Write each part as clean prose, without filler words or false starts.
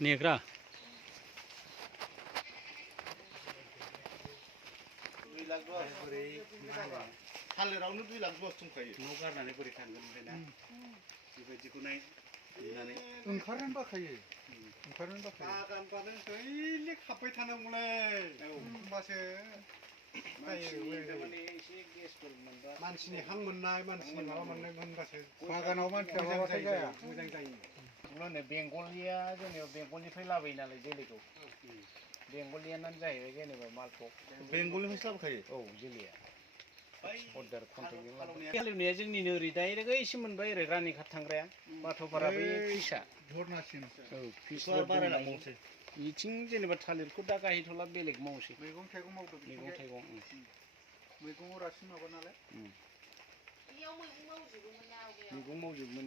नेग्रा थालिरावनो 2 लाख 10 दंखायो न' गारनानै बोरै थांगोन ओमफ्राय ना बेबायदिखौ नुनानै ओंखारनो बाखायो हाग्रानिबानो दैलि खाबबाय थानांगौलै होमबासो मानसिनि हां मोननाय मानसिनि माबा मोननाय होनबासो बागानाव मानसिया माबाथाय जाया मोजां जायो बेंगलनिया जेनेबा बेंगलनिफ्राय लाबोयो नालाय जोलैखौ बेंगलियानो जाहैबाय जेनेबा मालखौ बेंगलनिफ्रायसो लाबोखायो औ जोलैया अर्डार कन्टेक्टजों हालेवनाया जोंनिनो ओरै डाइरेक्ट एसे मोनबाय ओरै रानिघाट थांग्राया बाथ'पारा बै फिसा झरनासिम औ फिसा बारायलांबावसै बिथिं जेनेबा थालिरखौ दा गायहैथ'ला बेलेग मावसै मैगं थाइगं मावदो मैगं रासिन माबा नालाय मैगं मावजोबोमोन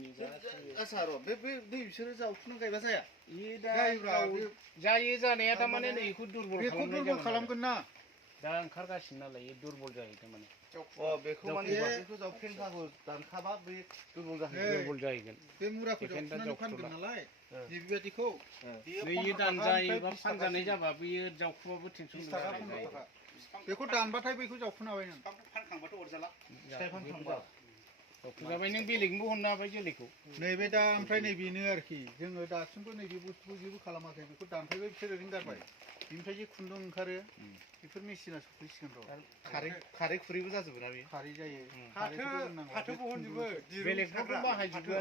आसा र' बे दै बिसोरो जावखुना गायबा जाया जायो जानाया थारमाने नै बेखौ दुरबल खालामगोन ना दा ओंखारगासिनो नालाय दुरबल जायो थारमाने बेखौ माने बेखौ जावखेंखाखौ दानखाबा बे दुरबल जाहैगोन बे मुराखौ जावखुनानै फानगोन नालाय बेबायदिखौ बेयो दानजायो बा फानजानाय जाबा बेयो जावखुबाबो टेनसन गैया बेखौ दानबाथाय बेखौ जावखुनो हाबाय नों फानखांबाथ' अरजाला फिथाइ फानखांबा जाबाय नों बेलेगनोबो हरनो हाबाय जोलैखौ नैबे दा ओमफ्राय नैबेनो आरोखि जोङो दासिमबो नैबे बुस्थुखौ जेबो खालामाखै बेखौ दानफायबाय बिसोर ओरैनो गारबाय बेनिफ्राय जे खुन्दुं ओंखारो बेफोर मेचिना सफैसिगोन र' खारै खुरैबो जाजोबो ना बे खारै जायो फाथोखौ हरजोबो बेलेगफोरखौ बाहायजोबो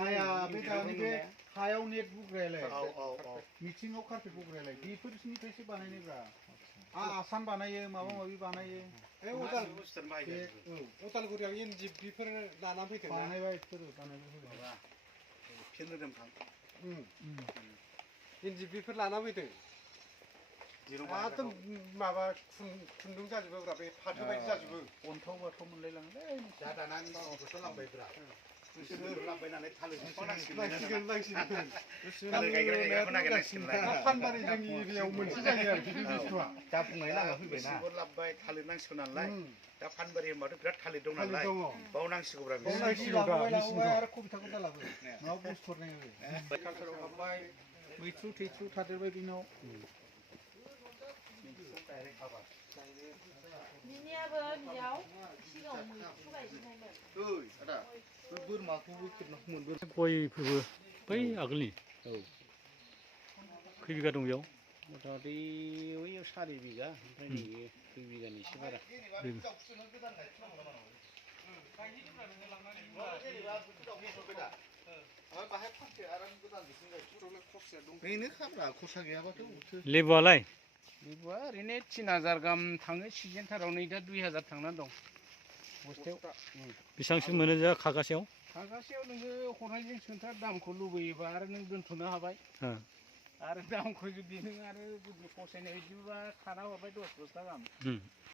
बे दानि बे हायाव नेट बुग्रायालाय मिथिङाव कारपेट बुग्रायालाय बेफोरनिफ्रायसो बानायनायब्रा आसान बानायो माबा माबि बानायो उदालगुरियाव एनजिपिफोर लाना फैदों बानायबाय एनजिपिफोर लाना फैदों माबा खुन्दुं जाजोबोब्रा बे फाथो बायदि जाजोबो अन्थाव बाथाव मोनलायलाङोलै दा दाना मिसिनखौसो लांबायब्रा लांबाय नालाय थालिर फानबारि जोंनि एरियायाव मोनसे जायो आरोखि बे बुस्थुआ दा बुंनाय लामा फैबायना लाबबाय थालिर नांसिगौ नालाय दा फानबारि होनबाथ' बिराद थालिर दं नालाय बाव नांसिगौब्रा आरो कबिताखौ दालाबो माबा बुस्थु कालसाराव हाबबाय मैथ्रु थैथ्रु थादेरबाय बेनाव गयफोरबो बै आगोलनि खै बिगा दं बेयाव मथामथि बैयाव 4 बिगा ओमफ्राय नैबे 2 बिगानि एसे बारा लेबुआलाय लेबुआ ओरैनो 3000 गाहाम थाङो सिजेनथाराव नै दा 2000 थांनानै दं बस्थायाव बेसेबांसो मोनो जा खागासेयाव नोङो हरनायजों सोंथार दामखौ लुबैयोबा आरो नों दोनथ'नो हाबाय आरो दामखौ जुदि नों आरो जुदि फसायनाय बायदिबा खाना हरबाय 10 बस्ता गाहाम